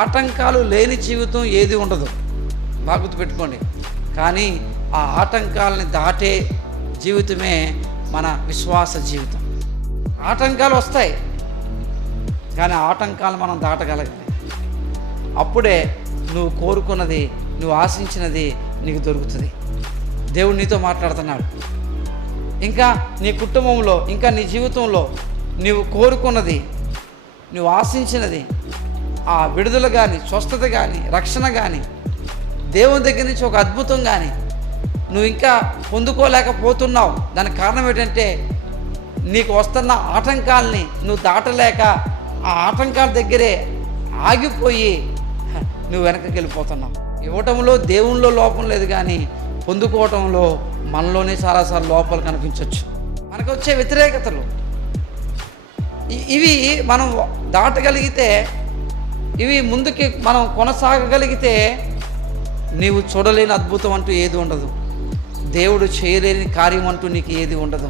ఆటంకాలు లేని జీవితం ఏది ఉండదు, బాగా గుర్తుపెట్టుకోండి. కానీ ఆ ఆటంకాలని దాటే జీవితమే మన విశ్వాస జీవితం. ఆటంకాలు వస్తాయి, కానీ ఆటంకాలు మనం దాటగలగాలి. అప్పుడే నువ్వు కోరుకున్నది, నువ్వు ఆశించినది నీకు దొరుకుతుంది. దేవుడు నీతో మాట్లాడుతున్నాడు. ఇంకా నీ కుటుంబంలో, ఇంకా నీ జీవితంలో నీవు కోరుకున్నది, నువ్వు ఆశించినది, ఆ విడుదల కానీ, స్వస్థత కానీ, రక్షణ కానీ, దేవుని దగ్గర నుంచి ఒక అద్భుతం కానీ నువ్వు ఇంకా పొందుకోలేకపోతున్నావు. దానికి కారణం ఏంటంటే నీకు వస్తున్న ఆటంకాలని నువ్వు దాటలేక ఆ ఆటంకాల దగ్గరే ఆగిపోయి నువ్వు వెనక్కి వెళ్ళిపోతున్నావు. ఇవ్వటంలో దేవునిలో లోపం లేదు, కానీ పొందుకోవటంలో మనలోనే చాలాసార్లు లోపాలు కనిపించవచ్చు. మనకు వచ్చే వ్యతిరేకతలు ఇవి మనం దాటగలిగితే, ఇవి ముందుకి మనం కొనసాగగలిగితే నీవు చూడలేని అద్భుతం అంటూ ఏది ఉండదు, దేవుడు చేయలేని కార్యం అంటూ నీకు ఏది ఉండదు.